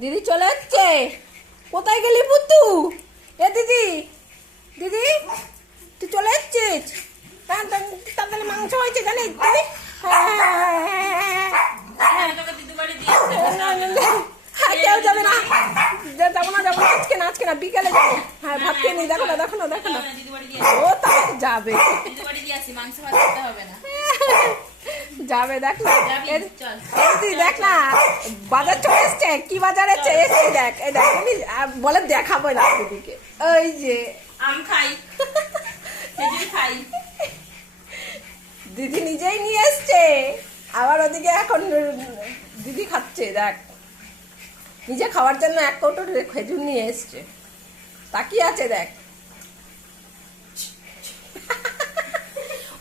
দিদি চলে যাচ্ছে। কোথায় গেলি পুতু? এ দিদি, দিদি তুই চলে যাচ্ছিস? তাড়াতাড়ি মাংস হয়েছে জানিস তুই? কেউ যাবে না, যাবো না, যাবো না, আজকে না, আজকে না, বিকেলে যাবো। হ্যাঁ ভাত খেয়ে নি, দেখো না, দেখো না, দেখো না, ও তাও যাবে, যাবে, দেখ না, দিদি দেখ না, বাজার চলে এসছে। কি বাজার এসছে? এই দেখ, এই দেখ, বলে দেখাবো না দিদিকে। ওই যে আম খাই, খাই, দিদি নিজেই নিয়ে এসছে। আবার ওদিকে এখন দিদি খাচ্ছে, দেখ নিজে খাওয়ার জন্য এক কৌটো খেজুর নিয়ে এসছে, তাকিয়ে আছে দেখ।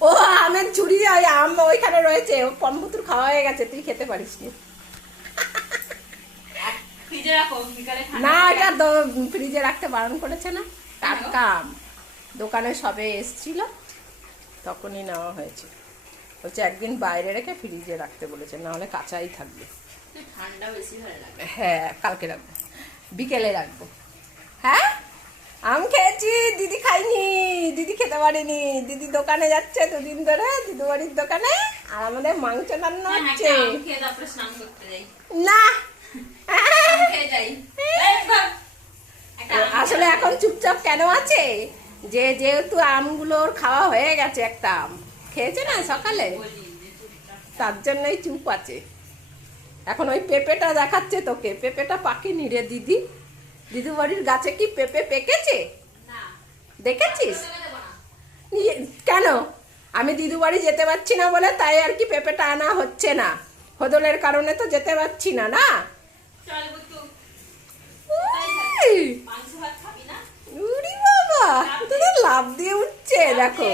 ও আমের ঝুড়ি, আম ওইখানে রয়েছে, ও পম্পুতুর খাওয়া হয়ে গেছে, তুই খেতে পারিস নি। না এটা ফ্রিজে রাখতে বারণ করেছে না, টাটকা আম দোকানে সবে এসছিল তখনই নেওয়া হয়েছে। বলছে একদিন বাইরে রেখে ফ্রিজে রাখতে বলেছে, না হলে কাঁচাই থাকবে। ঠান্ডা বেশি ভালো লাগে। হ্যাঁ কালকে রাখবো, বিকেলে রাখবো। হ্যাঁ আম খেয়েছি, দিদি খাইনি, দিদি খেতে পারিনি। দিদি দোকানে যাচ্ছে দুদিন ধরে, দিদি বাড়ির দোকানে, আর আমাদের মাংস রান্না হচ্ছে। না আসলে এখন চুপচাপ কেন আছে, যে যেহেতু আমগুলোর খাওয়া হয়ে গেছে, একটা আম খেয়েছে না সকালে, তার জন্যই চুপ আছে। এখন ওই পেঁপেটা দেখাচ্ছে তোকে, পেঁপেটা পাকেনি রে দিদি। দিদি বাড়ির গাছে কি পেঁপে পেকেছে দেখেছিস? কেন? আমি দিদু বাড়ি যেতে পারছি না বলে তাই আর কি পেঁপেটা আনা হচ্ছে না। হদলের কারণে তো যেতে পারছি না। না উরি বাবা, তোদের লাভ দিয়ে উঠছে দেখো।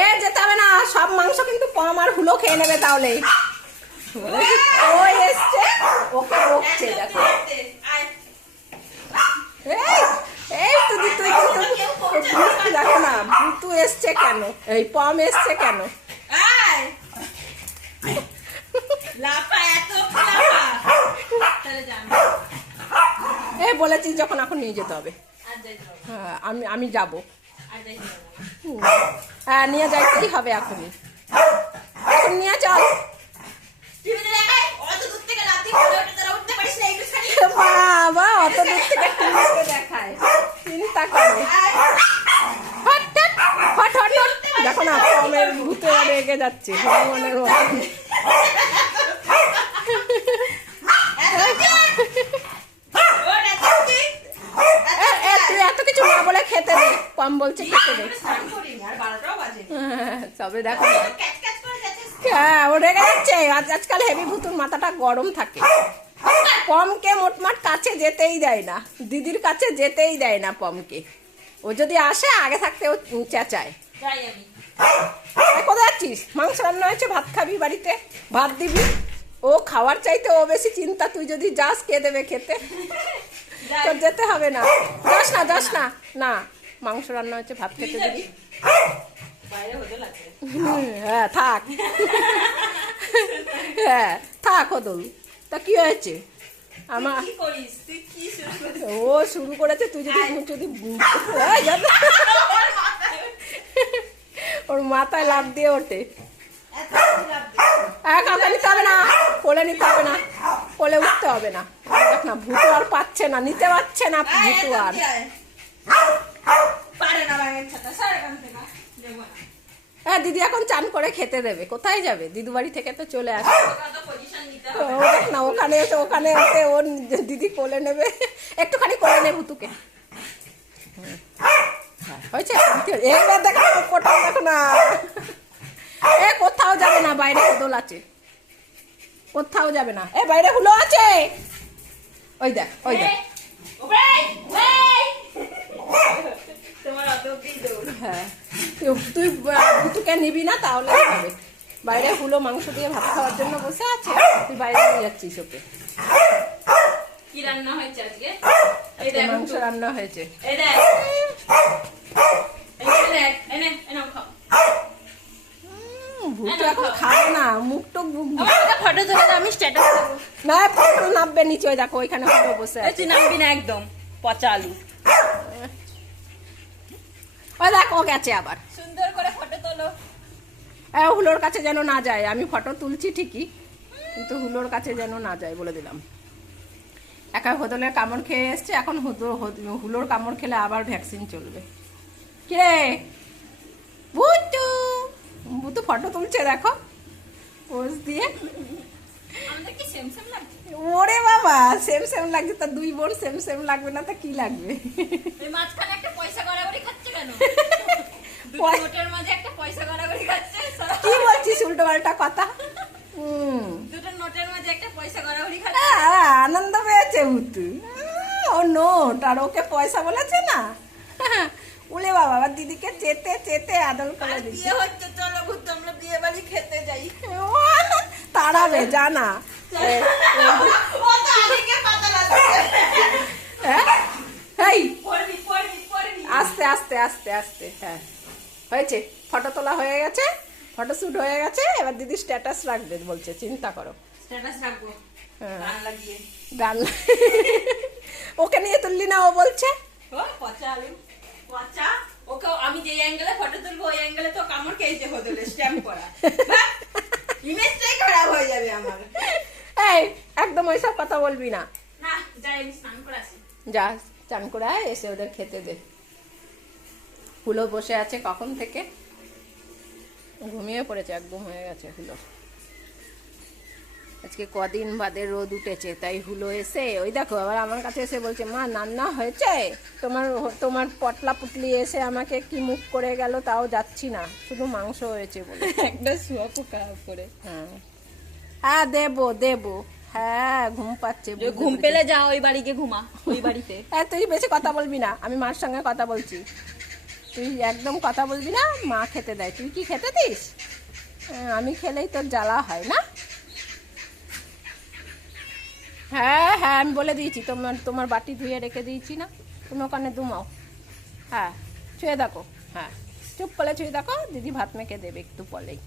এ যেতে হবে না, সব মাংস কিন্তু কম আর হুলো খেয়ে নেবে তাহলে। ওই এসছে, ওকে বকছে দেখো। এই তুই কিন্তু দেখো না, ভুতু এসছে কেন, এই পম এসছে কেন? এই বলেছি যখন এখন নিয়ে যেতে হবে। হ্যাঁ আমি যাবো। হ্যাঁ নিয়ে যাইতেই হবে এখনই, এখন নিয়ে চল। বাবা অত দূর থেকে টিভিতে দেখায়, চিন্তা করে। দেখো না পমের ভূতে রেগে যাচ্ছে হনুমানের মতন। তুই এত কিছু না বলে খেতে দে, পম বলছে খেতে দে। তবে দেখো হ্যাঁ ও রেগে যাচ্ছে। আজকাল হেভি ভুতুর মাথাটা গরম থাকে। পমকে মোটমাট কাছে যেতেই দেয় না, দিদির কাছে যেতেই দেয় না পমকে। ও যদি আসে আগে থাকতে ও চেঁচায়। কোথায় যাচ্ছিস? মাংস রান্না হয়েছে, ভাত খাবি বাড়িতে, ভাত দিবি। ও খাওয়ার চাইতে ও বেশি চিন্তা, তুই যদি যাস কে দেবে খেতে? তোর যেতে হবে না, যাস না, যাস না। না মাংস রান্না হয়েছে, ভাত খেতে দিবি। হ্যাঁ থাক, হ্যাঁ থাক হদল। তা কি হয়েছে? আমার ও শুরু করেছে, তুই যদি ওর মাথায় লাফ দিয়ে ওঠে। কাউকে নিতে হবে না, কোলে নিতে হবে না, কোলে উঠতে হবে না। দেখ না ভুতু আর পাচ্ছে না, নিতে পারছে না ভুতু আর। হ্যাঁ দিদি এখন চান করে খেতে দেবে, কোথায় যাবে? দিদু বাড়ি থেকে তো চলে আসবে। ও দেখ না ওখানে এসে, ওখানে এসে ওর দিদি কোলে নেবে, একটুখানি কোলে নেবে ভুতুকে। হয়েছে এবার দেখো না, কোথাও দেখো না, এ কোথাও যাবে না, বাইরে হুদল আছে, কোথাও যাবে না। এ বাইরে হুলো আছে, ওই দেখ, ওই দেখ। হ্যাঁ তুই ভুতুকে নিবি না তাহলে হবে। বাইরে হুলো মাংস দিয়ে ভাত খাওয়ার জন্য বসে আছে, তুই বাইরে নিয়ে যাচ্ছিস ওকে। কি রান্না হয়েছে আজকে? মাংস রান্না হয়েছে। ভুট্টু এখন খাবে না, মুখ টুক ফটো তুলে দাও, আমি স্ট্যাটাস দেবো। না ফটো নামবে নিচে, ওই দেখো ওইখানে ফটো বসে এই আছে। তুই নামবি না একদম, পচা আলু। ওই দেখো ও গেছে আবার। সুন্দর করে ফটো তোলো। হুলোর কাছে যেন না যায়, আমি ফটো তুলছি ঠিকই কিন্তু হুলোর কাছে যেন না যায় বলে দিলাম। একা হোদলের কামড় খেয়ে এসছে, এখন হুলোর কামড় খেলে আবার ভ্যাকসিন চলবে। কিরে বুটু, বুটু ফটো তুলছে দেখো পোজ দিয়ে। আমাদের কি সেম সেম লাগছে? ওরে বাবা সেম সেম লাগছে, তা দুই বোন সেম সেম লাগবে না তা কি লাগবে? এই মাঝখানে একটা পয়সা গড়াগড়ি খাচ্ছে কেন? দুটো পয়- নোটের মাঝে একটা পয়সা গড়াগড়ি খাচ্ছে। কি বলছিস উল্টো পাল্টা কথা? দুটো নোটের মাঝে একটা পয়সা গড়াগড়ি খাচ্ছে। আনন্দ পেয়েছে ভুতু। ও নোট আর ওকে পয়সা বলেছে না। উলে বাবা আবার দিদিকে চেতে চেতে আদল করে আর দিচ্ছে। বিয়ে হচ্ছে, চলো ঘুরতে, আমরা বিয়ে বাড়ি খেতে যাই। তাড়াবে জানা। ও তো আগে পাতা লাগছে। এই পড়বি পড়বি পড়বি। আস্তে আস্তে আস্তে আস্তে। হ্যাঁ হয়েছে, ফটো তোলা হয়ে গেছে, ফটো শুট হয়ে গেছে, এবার দিদি স্ট্যাটাস রাখবে বলছে, চিন্তা করো। স্ট্যাটাস রাখবো হ্যাঁ। গান লাগিয়ে। গান ওকে নিয়ে তুললি না ও বলছে। ও পচা আলু, পচা। ওকে আমি যে অ্যাঙ্গেলে ফটো তুলবো ওই অ্যাঙ্গেলে তো কামড় খেয়েছে হোদলে, স্ট্যাম্প করা। ইমেজটাই খারাপ হয়ে যাবে আমার। এই একদম ওইসব কথা বলবি না। না যাই, আমি স্নান করে আসি। যা চান করে আয়, এসে ওদের খেতে দে। হুলো বসে আছে কখন থেকে, ঘুমিয়ে পড়েছে, একদম হয়ে গেছে হুলো। আজকে কদিন বাদে রোদ উঠেছে, তাই হুলো এসে ওই দেখো আবার আমার কাছে এসে বলছে, মা রান্না হয়েছে? তোমার তোমার পটলা পুটলি এসে আমাকে কি মুখ করে গেল, তাও যাচ্ছি না, শুধু মাংস হয়েছে বলে। একটা শুয়া পোকা করে। হ্যাঁ হ্যাঁ দেবো দেবো। হ্যাঁ ঘুম পাচ্ছে, বুঝতে ঘুম পেরেছি। পেলে যা ওই বাড়ি গিয়ে ঘুমা, ওই বাড়িতে। হ্যাঁ তুই বেশি কথা বলবি না, আমি মার সঙ্গে কথা বলছি, তুই একদম কথা বলবি না। মা খেতে দেয়, তুই কি খেতে দিস? আমি খেলেই তোর জ্বালা হয় না। হ্যাঁ হ্যাঁ আমি বলে দিয়েছি, তোমার তোমার বাটি ধুয়ে রেখে দিয়েছি না, তুমি ওখানে দুমাও। হ্যাঁ ছুঁয়ে দেখো, হ্যাঁ চুপ করে ছুঁয়ে দেখো, দিদি ভাত মেখে দেবে একটু পরেই।